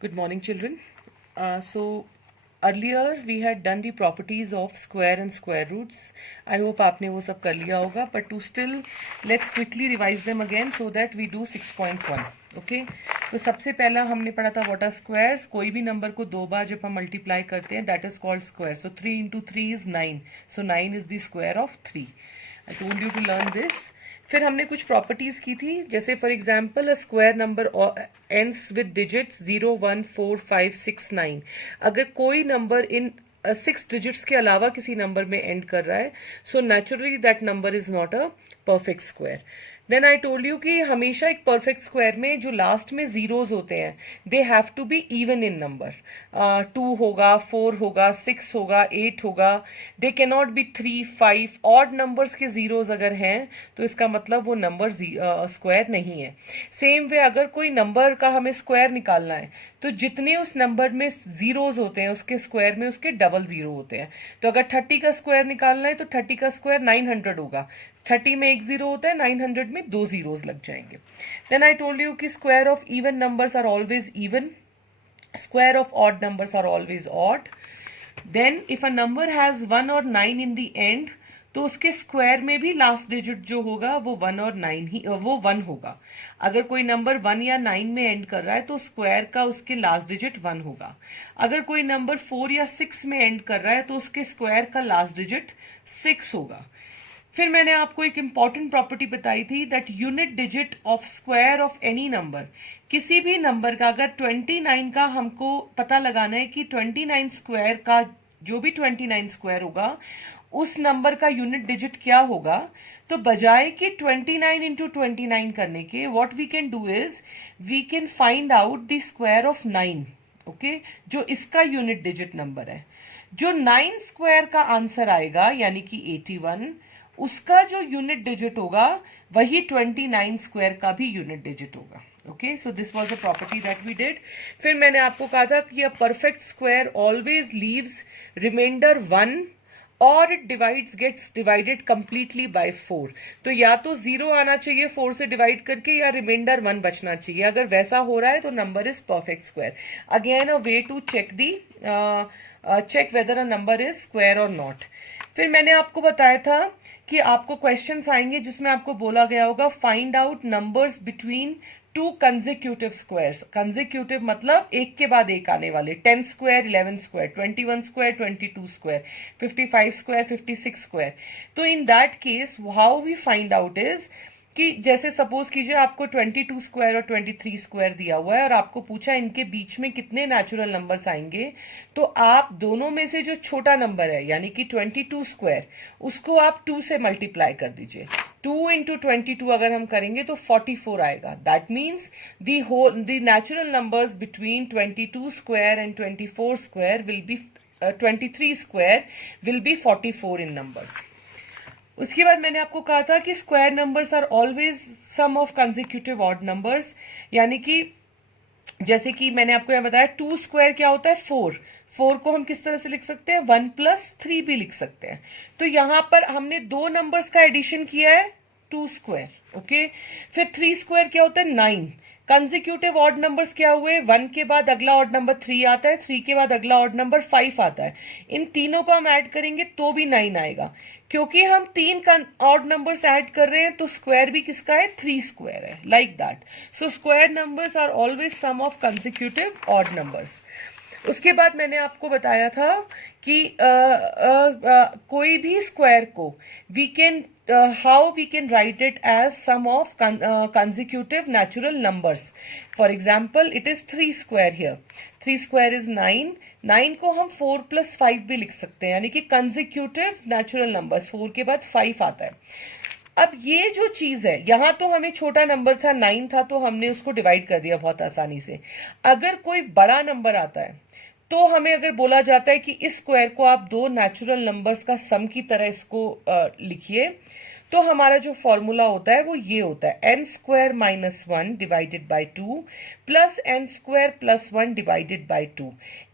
Good morning, children. So earlier we had done the properties of square and square roots. I hope आपने वो सब कर लिया होगा. But to still let's quickly revise them again so that we do 6.1. Okay तो सबसे पहला हमने पढ़ा था व्हाट आर स्क्वायर्स. कोई भी नंबर को दो बार जब हम मल्टीप्लाई करते हैं that is called square. So 3 into 3 is 9. So 9 is the square of 3. I told you to learn this. फिर हमने कुछ प्रॉपर्टीज की थी, जैसे for example a square number ends with digits 0, 1, 4, 5, 6, 9. अगर कोई नंबर इन 6 डिजिट्स के अलावा किसी नंबर में एंड कर रहा है, so naturally that number is not a perfect square. Then I told you कि हमेशा एक परफेक्ट स्क्वायर में जो लास्ट में जीरोज होते हैं they have to be even in number. 2 होगा, 4 होगा, 6 होगा, 8 होगा. They can not be 3, 5. Odd numbers के जीरोज अगर हैं तो इसका मतलब वो नंबर स्क्वायर नहीं है. सेम वे अगर कोई नंबर का हमें स्क्वायर निकालना है तो जितने उस नंबर में जीरोज होते हैं उसके स्क्वायर में उसके डबल जीरो होते हैं. तो अगर 30 का स्क्वायर निकालना है तो 30 का स्क्वायर 900 होगा. 30 में एक जीरो होता है, 900 में 2 जीरोज लग जाएंगे. देन आई टोल्ड यू कि square of even numbers are always even, square of odd numbers are always odd. Then if a number has 1 और 9 इन द एंड तो उसके स्क्वायर में भी लास्ट डिजिट जो होगा वो 1 और 9 ही वो 1 होगा. अगर कोई नंबर 1 या 9 में एंड कर रहा है तो स्क्वायर का उसके लास्ट डिजिट 1 होगा. अगर कोई नंबर 4 या 6 में एंड कर रहा है तो उसके स्क्वायर का लास्ट डिजिट 6 होगा. फिर मैंने आपको एक इंपॉर्टेंट प्रॉपर्टी बताई थी that unit digit of square of any number, किसी भी नंबर का अगर 29 का हमको पता लगाना है कि 29 स्क्वायर का जो भी 29 स्क्वायर होगा उस नंबर का यूनिट डिजिट क्या होगा, तो बजाय कि 29 इंटू 29 करने के what we can do is we can find out the square of 9. Okay जो इसका यूनिट डिजिट नंबर है. जो 9 स्क्वायर का आंसर आएगा यानी कि 81, उसका जो यूनिट डिजिट होगा वही 29 स्क्वायर का भी यूनिट डिजिट होगा. Okay so this was the property that we did. फिर मैंने आपको कहा था कि a perfect square always leaves remainder 1 और it gets divided completely by 4. तो या तो 0 आना चाहिए 4 से डिवाइड करके या रिमाइंडर 1 बचना चाहिए. अगर वैसा हो रहा है तो number is perfect square. Again a way to check whether a number is square और नॉट. फिर मैंने आपको बताया था कि आपको क्वेश्चंस आएंगे जिसमें आपको बोला गया होगा find out numbers between 2 consecutive squares. Consecutive मतलब एक के बाद एक आने वाले. 10 square, 11 square, 21 square, 22 square, 55 square, 56 square. तो in that case how we find out is कि जैसे सपोज कीजिए आपको 22 स्क्वायर और 23 स्क्वायर दिया हुआ है और आपको पूछा इनके बीच में कितने नेचुरल नंबर्स आएंगे, तो आप दोनों में से जो छोटा नंबर है यानी कि 22 स्क्वायर उसको आप 2 से मल्टीप्लाई कर दीजिए. 2 इंटू 22 अगर हम करेंगे तो 44 आएगा. That means the natural numbers between 22 square and 24 square will be 23 square will be 44 in numbers. उसके बाद मैंने आपको कहा था कि square numbers are always sum of consecutive odd numbers. यानी कि जैसे कि मैंने आपको यह बताया 2 स्क्वायर क्या होता है 4. 4 को हम किस तरह से लिख सकते हैं 1 + 3 भी लिख सकते हैं. तो यहां पर हमने दो नंबर्स का एडिशन किया है 2 स्क्वायर. ओके फिर 3 स्क्वायर क्या होता है 9. कंसेक्यूटिव ऑड नंबर्स क्या हुए 1 के बाद अगला ऑड नंबर 3 आता है, 3 के बाद अगला ऑड नंबर 5 आता है. इन तीनों को हम ऐड करेंगे तो भी 9 आएगा. क्योंकि हम 3 ऑड नंबर्स ऐड कर रहे हैं तो स्क्वायर भी किसका है 3 स्क्वायर है. Like that. So square numbers are always sum of consecutive odd numbers. उसके बाद मैंने आपको बताया था कि कोई भी स्क्वायर को we can how we can write it as sum of consecutive natural numbers. For example it is 3 square here. 3 square is 9. 9 को हम 4 + 5 भी लिख सकते हैं यानी कि कंसेक्यूटिव नेचुरल नंबर्स. 4 के बाद 5 आता है. अब ये जो चीज है यहां तो हमें छोटा नंबर था 9 था तो हमने उसको डिवाइड कर दिया बहुत आसानी से. अगर कोई बड़ा नंबर आता है तो हमें अगर बोला जाता है कि इस स्क्वायर को आप दो नेचुरल नंबर्स का सम की तरह इसको लिखिए, तो हमारा जो फॉर्मूला होता है वो ये होता है n² - 1 divided by 2 plus n² + 1 divided by 2.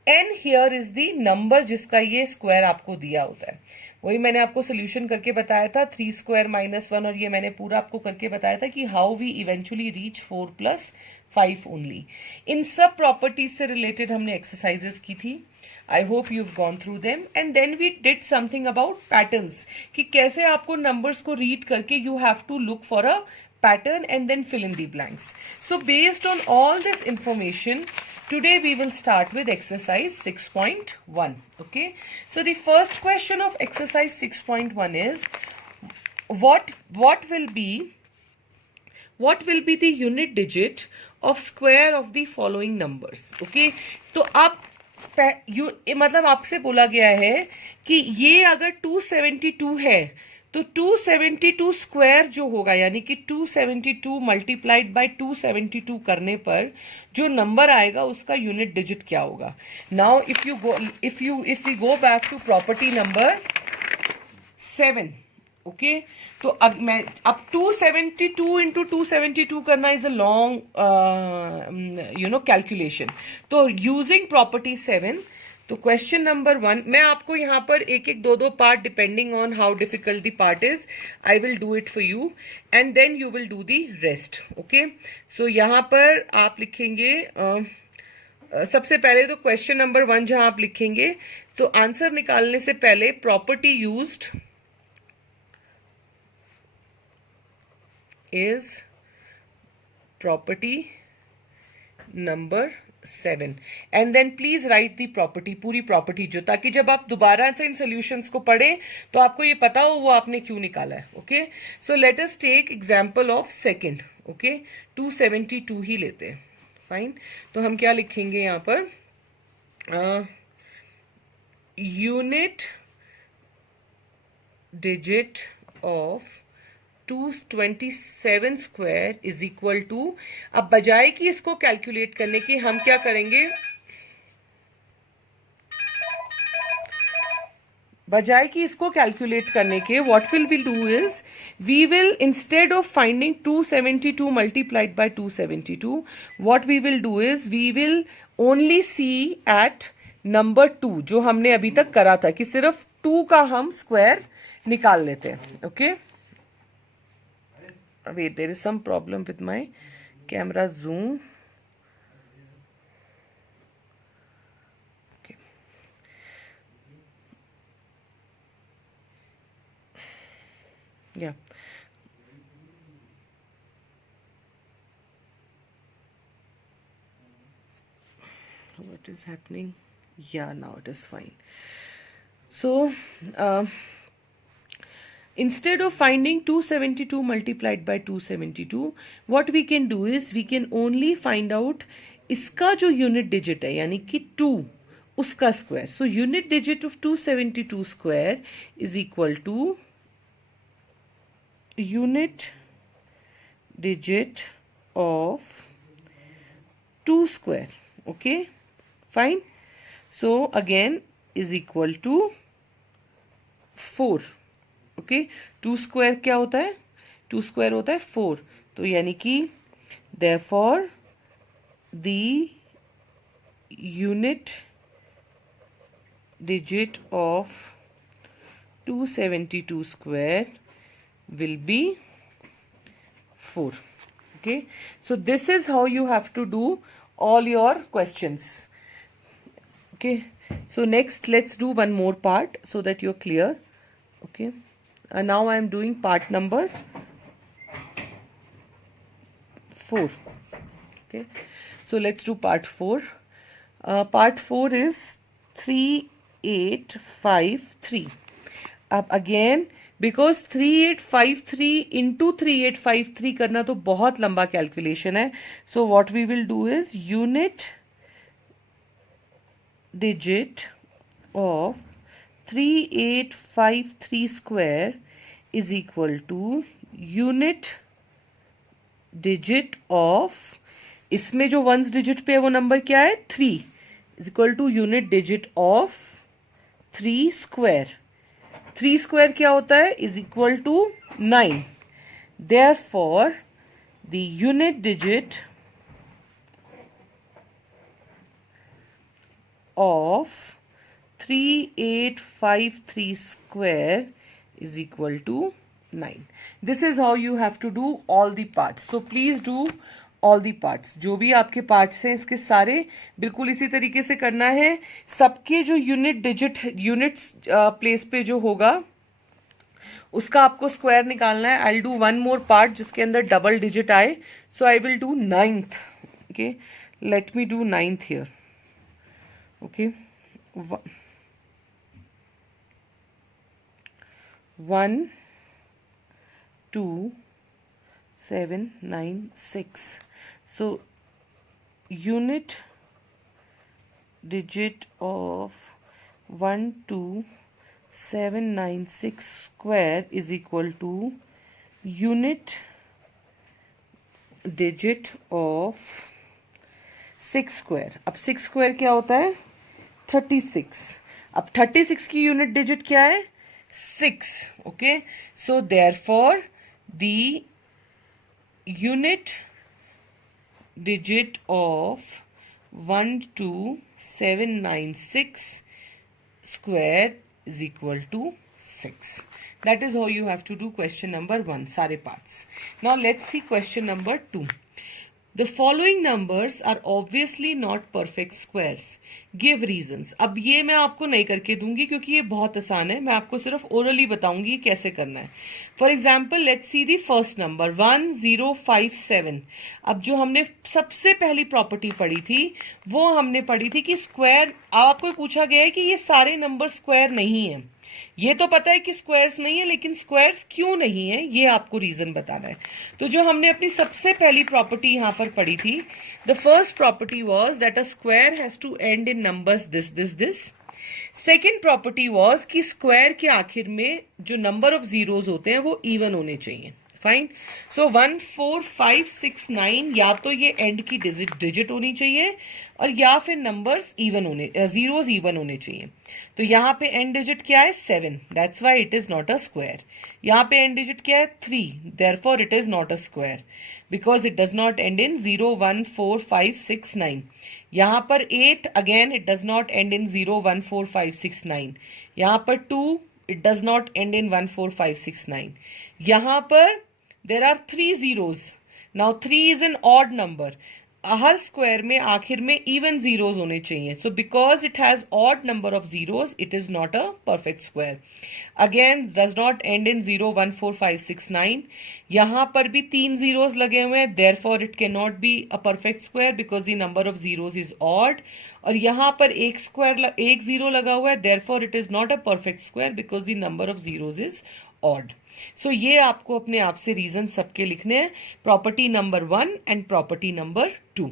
n here is the number जिसका ये स्क्वायर आपको दिया होता है. वही मैंने आपको सोल्यूशन करके बताया था 3² - 1 और ये मैंने पूरा आपको करके बताया था कि how we eventually reach 4 + 5 only. इन सब प्रॉपर्टीज से रिलेटेड हमने एक्सरसाइजेस की थी। I hope you have gone through them and then we did something about patterns, कि कैसे आपको नंबर्स को रीड करके you have to look for a pattern and then fill in the blanks. So based on all this information, today we will start with exercise 6.1. Okay, so the first question of exercise 6.1 is what will be the unit digit of square of the following numbers. Okay, तो आप मतलब आपसे बोला गया है कि ये अगर 272 है तो 272 स्क्वायर जो होगा, यानी कि 272 मल्टीप्लाइड बाय 272 करने पर जो नंबर आएगा उसका यूनिट डिजिट क्या होगा. Now if we go back to property number 7, okay, तो अब 272 इंटू 272 करना इज अ लॉन्ग कैलकुलेशन. तो यूजिंग प्रॉपर्टी 7, तो क्वेश्चन नंबर 1, मैं आपको यहाँ पर एक एक दो part, depending on how difficult the part is, I will do it for you and then you will do the rest. Okay, so यहाँ पर आप लिखेंगे सबसे पहले तो क्वेश्चन नंबर 1 जहां आप लिखेंगे तो आंसर निकालने से पहले property used is property number 7 and then please write the property, पूरी प्रॉपर्टी जो, ताकि जब आप दोबारा से इन सॉल्यूशंस को पढ़ें तो आपको ये पता हो वो आपने क्यों निकाला है. Okay, so let us take example of second. Okay, 272 ही लेते हैं. फाइन, तो हम क्या लिखेंगे यहाँ पर, unit digit of 227 square is equal to, अब बजाय कि इसको कैलकुलेट करने की हम क्या करेंगे, बजाय कि इसको कैलकुलेट करने के what will we do is, we will instead of finding 272 multiplied by 272, what we will do is we will only see at number 2 जो हमने अभी तक करा था, कि सिर्फ 2 का हम स्क्वायर निकाल लेते हैं. Okay, wait, there is some problem with my camera zoom. Okay, yeah, what is happening? Yeah, now it is fine. So instead of finding 272 multiplied by 272, what we can do is we can only find out इसका जो unit digit है यानी कि 2 उसका square. So unit digit of 272 square is equal to unit digit of 2 square. Okay, fine. So again is equal to 4. Okay, 2 square क्या होता है, 2 square होता है 4. तो यानी कि therefore the unit digit of 272 square will be 4. Okay, so this is how you have to do all your questions. Okay, so next let's do one more part so that you're clear. Okay, now I am doing part number 4. Okay, so let's do part 4. Part 4 is 3853. Again, because 3853 into 3853 करना तो बहुत लंबा calculation है. So what we will do is unit digit of 3853 square is equal to unit digit of, इसमें जो ones digit पे है वो नंबर क्या है 3, is equal to unit digit of 3 square. 3 square क्या होता है is equal to 9. Therefore the unit digit of 3853 square is equal to 9. This is how you have to do all the parts. So please do all the parts, जो भी आपके parts हैं इसके सारे बिल्कुल इसी तरीके से करना है। सबके जो यूनिट्स प्लेस पे जो होगा उसका आपको स्क्वायर निकालना है। I will do one more part जिसके अंदर डबल डिजिट आए, so I will do 9th। Okay, let me do 9th here. Okay, 1 2 7 9 6, so unit digit of 1 2 7 9 6 square is equal to unit digit of 6 square। अब 6 square क्या होता है? 36। अब 36 की unit digit क्या है? 6। Okay, so therefore the unit digit of 12796 square is equal to 6. That is how you have to do question number 1, सारे parts. Now let's see question number 2. The following numbers are obviously not perfect squares. Give reasons. अब ये मैं आपको नहीं करके दूंगी क्योंकि ये बहुत आसान है, मैं आपको सिर्फ ओरली बताऊंगी कैसे करना है। For example let's see the first number 1057। अब जो हमने सबसे पहली प्रॉपर्टी पढ़ी थी वो हमने पढ़ी थी कि स्क्वायर, आपको पूछा गया है कि ये सारे नंबर स्क्वायर नहीं है। ये तो पता है कि स्क्वायर्स नहीं है, लेकिन स्क्वायर्स क्यों नहीं है ये आपको रीजन बताना है। तो जो हमने अपनी सबसे पहली प्रॉपर्टी यहां पर पढ़ी थी, the first property was that a square has to end in numbers this. Second property was कि स्क्वायर के आखिर में जो नंबर ऑफ जीरोज होते हैं वो इवन होने चाहिए। फाइन, सो 1 4 5 6 9 या तो ये एंड की डिजिट होनी चाहिए और या फिर नंबर्स इवन होने, जीरोज इवन होने चाहिए। तो यहाँ पे एंड डिजिट क्या है? 7, that's why it is not a square. यहाँ पे एंड डिजिट क्या है? 3, therefore it is not a square because it does not and in 0 1 4 5 6 9। यहाँ पर 8, again it does not and in 0 1 4 5 6 9। यहाँ पर 2, it does not and in 1 4 5 6 9। यहाँ पर there are 3 zeros. Now 3 is an odd number. Her square में आखिर में even zeros होने चाहिए। So because it has odd number of zeros it is not a perfect square. Again does not and in 0 1 4 5 6 9। यहां पर भी 3 zeros लगे हुए हैं, therefore it can not be a perfect square because the number of zeros is odd. और यहां पर एक जीरो लगा हुआ है, therefore it is not a perfect square because the number of zeros is odd. So ये आपको अपने आप से रीजन सबके लिखने हैं, property number 1 and property number 2।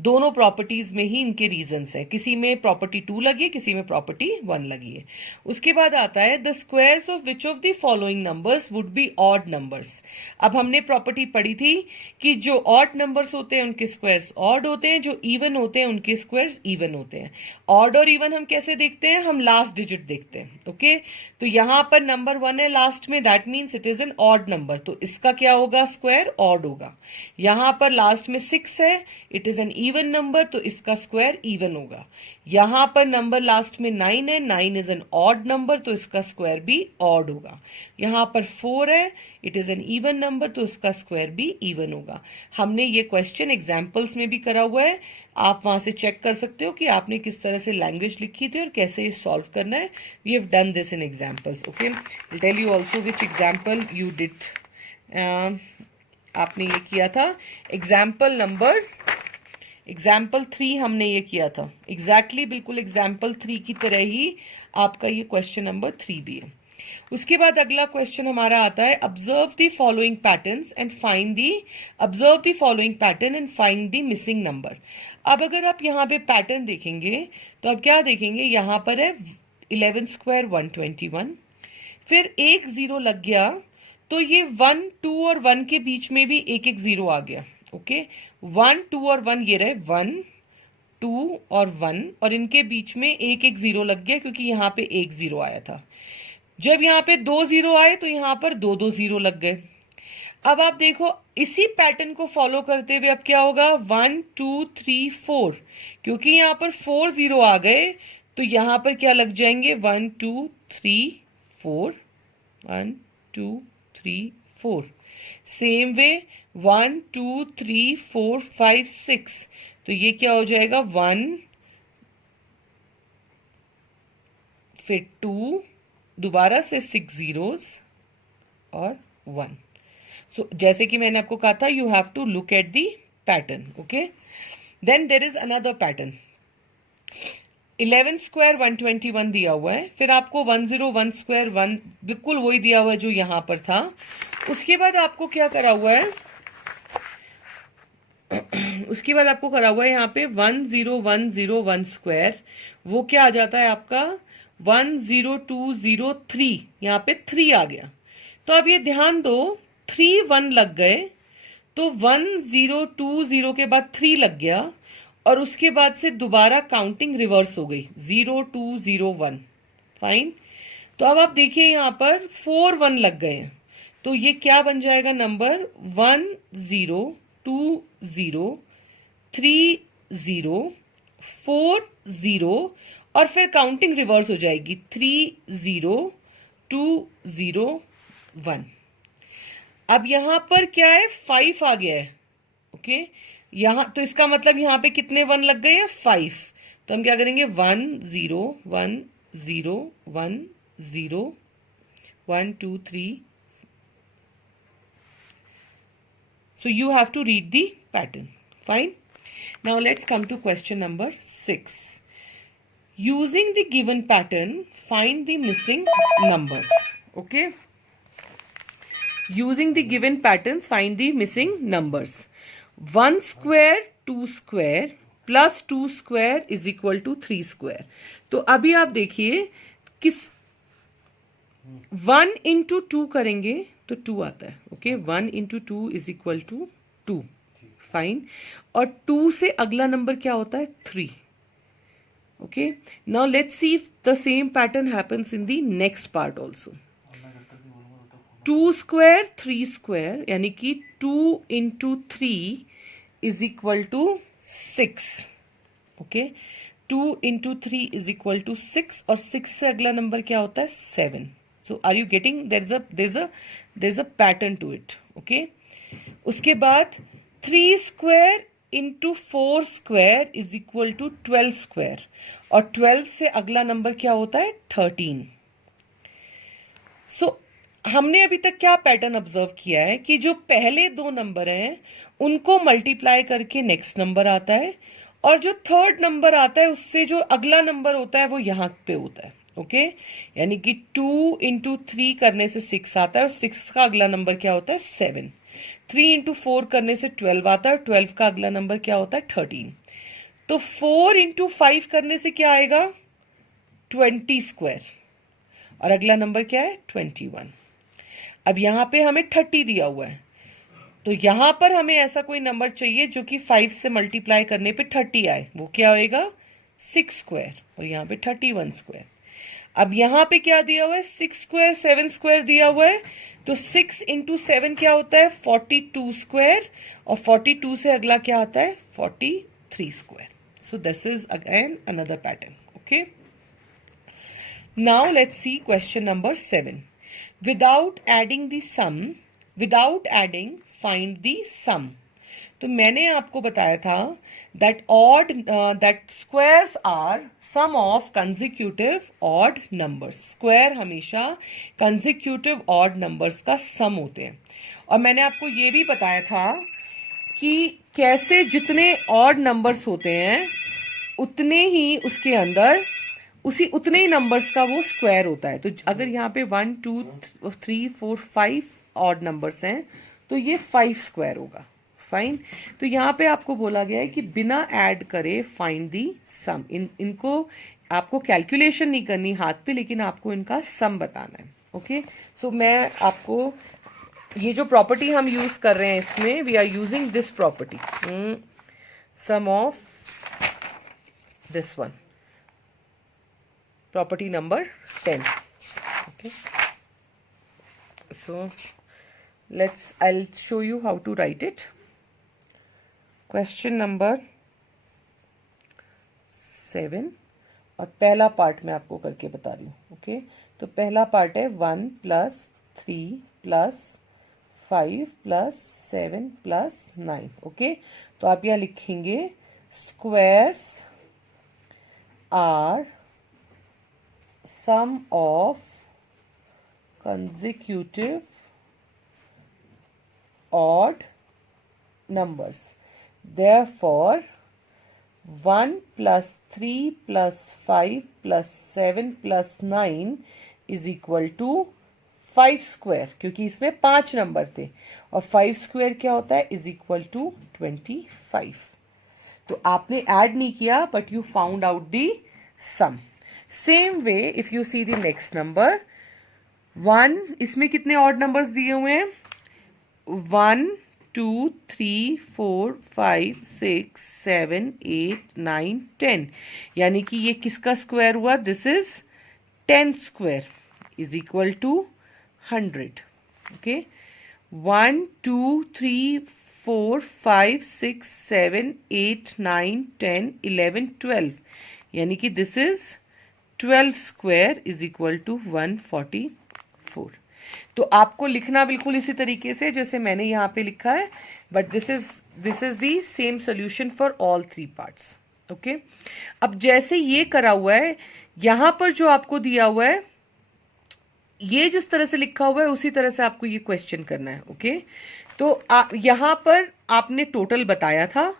दोनों प्रॉपर्टीज में ही इनके रीजंस हैं, किसी में प्रॉपर्टी 2 लगी है, किसी में प्रॉपर्टी 1 लगी है। उसके बाद आता है the squares of which of the following numbers would be odd numbers. अब हमने प्रॉपर्टी पढ़ी थी कि जो ऑड नंबर्स होते हैं उनके स्क्वायर्स ऑड होते हैं, जो इवन होते हैं उनके स्क्वायर्स इवन होते हैं। ऑड और इवन हम कैसे देखते हैं? हम लास्ट डिजिट देखते हैं। ओके, तो यहां पर नंबर 1 है लास्ट में, that means it is an odd number, तो इसका क्या होगा? स्क्वायर ऑड होगा। यहां पर लास्ट में 6 है, it is an even number, तो इसका स्क्वायर इवन होगा। यहां पर नंबर लास्ट में 9 है, 9 इज एन ऑड नंबर, तो इसका स्क्वायर भी ऑड होगा। यहां पर 4 है, it is an even number, तो इसका स्क्वायर भी इवन होगा। हमने ये क्वेश्चन एग्जाम्पल्स में भी करा हुआ है, आप वहां से चेक कर सकते हो कि आपने किस तरह से लैंग्वेज लिखी थी और कैसे ये सॉल्व करना है। We have done this in examples. Okay, I tell you also which example you did. आपने ये किया था एग्जाम्पल 3 हमने ये किया था एग्जैक्टली बिल्कुल एग्जाम्पल 3 की तरह ही आपका ये क्वेश्चन नंबर 3 भी है। उसके बाद अगला क्वेश्चन हमारा आता है observe the following patterns and find the missing number. अब अगर आप यहाँ पे पैटर्न देखेंगे तो अब क्या देखेंगे, यहाँ पर है 11 स्क्वायर 121, फिर एक जीरो लग गया तो ये 1 2 और 1 के बीच में भी एक एक जीरो आ गया। ओके, 1 2 और 1 ये रहे 1 2 और 1, और इनके बीच में एक एक जीरो लग गया क्योंकि यहाँ पे एक जीरो आया था। जब यहाँ पे 2 जीरो आए तो यहाँ पर 2 2 जीरो लग गए। अब आप देखो इसी पैटर्न को फॉलो करते हुए अब क्या होगा, 1 2 3 4, क्योंकि यहाँ पर 4 जीरो आ गए तो यहाँ पर क्या लग जाएंगे 1 2 3 4 1 2 3 4। सेम वे 1 2 3 4 5 6, तो ये क्या हो जाएगा 1 फिर 2 दोबारा से 6 जीरोस और 1। सो जैसे कि मैंने आपको कहा था, you have to look at the pattern. Okay, then there is another pattern. 11 square 121 दिया हुआ है, फिर आपको 101 स्क्वायर 1 बिल्कुल वही दिया हुआ है जो यहां पर था. उसके बाद आपको क्या करा हुआ है, उसके बाद आपको करा हुआ है यहाँ पे 10101 स्क्वायर, वो क्या आ जाता है आपका 10203. यहाँ पे 3 आ गया. तो अब ये ध्यान दो, 3 1 लग गए, तो 1020 के बाद 3 लग गया, और उसके बाद से दोबारा काउंटिंग रिवर्स हो गई 0201. फाइन. तो अब आप देखिए यहाँ पर 4 1 लग गए हैं, तो ये क्या बन जाएगा नंबर 10203040, और फिर काउंटिंग रिवर्स हो जाएगी 30201. अब यहां पर क्या है 5 आ गया है. ओके, यहां तो इसका मतलब यहां पे कितने 1 लग गए हैं 5. तो हम क्या करेंगे 101010123. So you have to read the pattern. Fine. Now let's come to question number 6. Using the given pattern, find the missing numbers. Okay. Using the given patterns, find the missing numbers. 1 square 2 square plus 2 square is equal to 3 square. तो अभी आप देखिए किस 1 into 2 करेंगे तो 2 आता है. Okay, 1 into 2 is equal to 2. Fine. और 2 से अगला नंबर क्या होता है 3. Okay, now let's see if the same pattern happens in the next part also. 2 square 3 square, यानी कि 2 into 3 is equal to 6. Okay, 2 into 3 is equal to 6, और 6 से अगला नंबर क्या होता है 7. So are you getting there's a pattern to it. Okay, उसके बाद 3 square into 4 square is equal to 12 square, और 12 से अगला नंबर क्या होता है 13. So हमने अभी तक क्या पैटर्न ऑब्जर्व किया है कि जो पहले 2 नंबर हैं उनको मल्टीप्लाई करके नेक्स्ट नंबर आता है, और जो थर्ड नंबर आता है उससे जो अगला नंबर होता है वो यहां पे होता है. ओके, यानी कि 2 इंटू 3 करने से 6 आता है, और 6 का अगला नंबर क्या होता है 7. 3 इंटू 4 करने से 12 आता है, और 12 का अगला नंबर क्या होता है 13. तो 4 इंटू 5 करने से क्या आएगा 20 स्क्वायर, और अगला नंबर क्या है 21. अब यहां पे हमें 30 दिया हुआ है, तो यहां पर हमें ऐसा कोई नंबर चाहिए जो कि 5 से मल्टीप्लाई करने पे 30 आए. वो क्या होएगा 6 स्क्वायर, और यहाँ पे 31 स्क्वायर. अब यहां पे क्या दिया हुआ है 6 स्क्वायर 7 स्क्वायर दिया हुआ है, तो 6 इंटू 7 क्या होता है 42 स्क्वायर, और 42 से अगला क्या आता है 43 square. So this is again another pattern. Okay, now let's see question number 7. Without adding find the sum. तो मैंने आपको बताया था that squares are sum of consecutive odd numbers. Square हमेशा consecutive odd numbers का सम होते हैं. और मैंने आपको ये भी बताया था कि कैसे जितने odd numbers होते हैं उतने ही उसके अंदर उतने ही नंबर्स का वो स्क्वायर होता है. तो अगर यहाँ पे 1 2 3 4 5 ऑड नंबर्स हैं तो ये 5 स्क्वायर होगा. फाइन. तो यहाँ पे आपको बोला गया है कि बिना ऐड करे फाइंड दी सम. इनको आपको कैलकुलेशन नहीं करनी हाथ पे, लेकिन आपको इनका सम बताना है. ओके, सो मैं आपको ये जो प्रॉपर्टी हम यूज कर रहे हैं इसमें we are using this property, sum of this one, property number 10. Okay, so I'll show you how to write it. Question number 7, और पहला पार्ट मैं आपको करके बता रही हूँ. ओके, तो पहला पार्ट है 1 + 3 + 5 प्लस 7 प्लस 9. ओके, तो आप यहाँ लिखेंगे squares are sum of consecutive odd numbers. Therefore, 1 plus 3 plus 5 plus 7 plus 9 is equal to 5 square, क्योंकि इसमें 5 नंबर थे और 5 स्क्वायर क्या होता है इज इक्वल टू 25. तो आपने ऐड नहीं किया but you found out the sum. Same way if you see the next number 1, इसमें कितने ऑड नंबर्स दिए हुए हैं 1 2 3 4 5 6 7 8 9 10, यानी कि ये किसका स्क्वायर हुआ, this is 10 square is equal to 100. Okay, 1 2 3 4 5 6 7 8 9 10 11 12, यानी कि this is 12 square is equal to 144. तो आपको लिखना बिल्कुल इसी तरीके से जैसे मैंने यहाँ पे लिखा है, but this is the same solution for all 3 parts. Okay, अब जैसे ये करा हुआ है यहां पर जो आपको दिया हुआ है ये जिस तरह से लिखा हुआ है उसी तरह से आपको ये क्वेश्चन करना है. ओके, तो यहां पर आपने टोटल बताया था,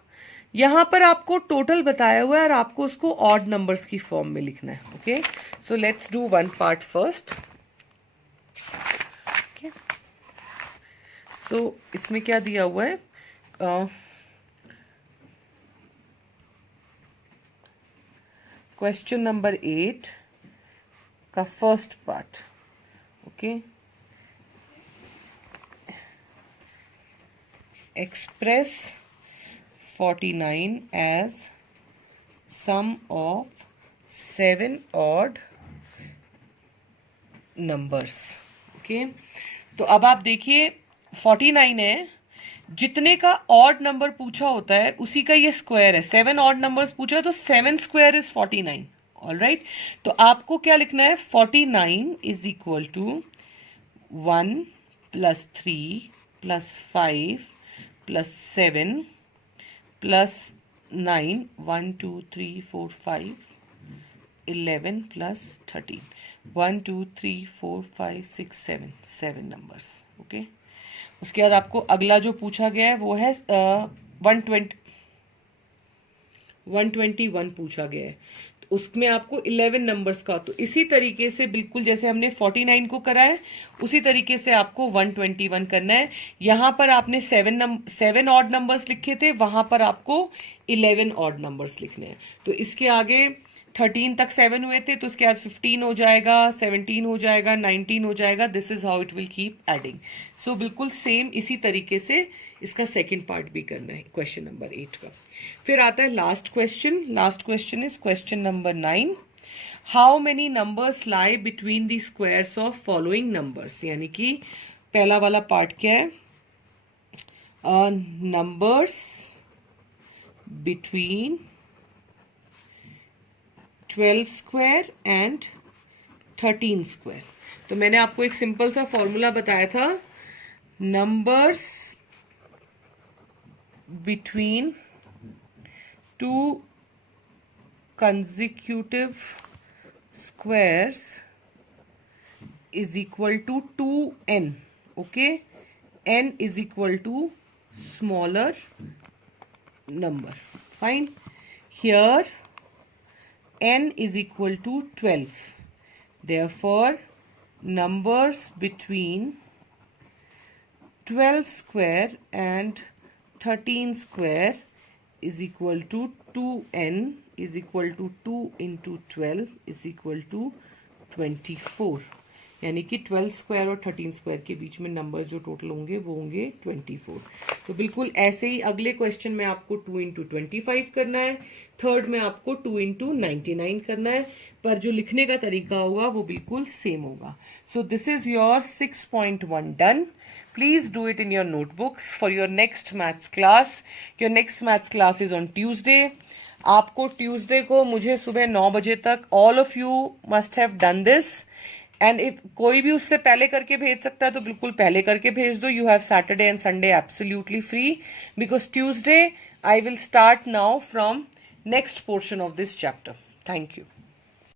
यहां पर आपको टोटल बताया हुआ है और आपको उसको ऑड नंबर्स की फॉर्म में लिखना है. Okay, so let's do one part first. तो इसमें क्या दिया हुआ है, क्वेश्चन नंबर 8 का first part. Okay, express 49 as sum of 7 odd numbers. Okay, तो अब आप देखिए 49 है, जितने का ऑड नंबर पूछा होता है उसी का ये स्क्वायर है. 7 ऑड नंबर्स पूछा है तो 7 स्क्वायर इज 49. ऑलराइट, तो आपको क्या लिखना है 49 is equal to 1 plus 3 plus 5 plus 7 plus 9 1 2 3 4 5 11 plus 13 1 2 3 4 5 6 7 numbers. Okay, उसके बाद आपको अगला जो पूछा गया है वो है 121 पूछा गया है, तो उसमें आपको 11 नंबर्स का. तो इसी तरीके से बिल्कुल जैसे हमने 49 को करा है उसी तरीके से आपको 121 करना है. यहां पर आपने 7 ऑड नंबर्स लिखे थे, वहां पर आपको 11 ऑड नंबर्स लिखने हैं. तो इसके आगे 13 तक 7 हुए थे तो उसके बाद 15 हो जाएगा, 17 हो जाएगा, 19 हो जाएगा. This is how it will keep adding. So बिल्कुल सेम इसी तरीके से इसका सेकंड पार्ट भी करना है क्वेश्चन नंबर 8 का. फिर आता है last question. Last question is question number 9. How many numbers lie between the squares of following numbers, यानी कि पहला वाला पार्ट क्या है, numbers between 12 square and 13 square. तो मैंने आपको एक सिंपल सा फॉर्मूला बताया था, numbers between 2 consecutive squares is equal to 2n. Okay, n is equal to smaller number. Fine. Here n is equal to 12. Therefore, numbers between 12 square and 13 square is equal to 2n is equal to 2 into 12 is equal to 24. यानी कि 12 square और 13 square के बीच में number जो total होंगे वो होंगे 24. तो बिल्कुल ऐसे ही अगले क्वेश्चन में आपको 2 इंटू 25 करना है, थर्ड में आपको 2 इंटू 99 करना है, पर जो लिखने का तरीका होगा वो बिल्कुल सेम होगा. सो this is your 6.1 done. Please do it in your notebooks for your next maths class. Your next maths class is on Tuesday. आपको ट्यूसडे को मुझे सुबह 9 बजे तक all of you must have done this and if कोई भी उससे पहले करके भेज सकता है तो बिल्कुल पहले करके भेज दो. You have Saturday and Sunday absolutely free, because Tuesday I will start now from next portion of this chapter. Thank you.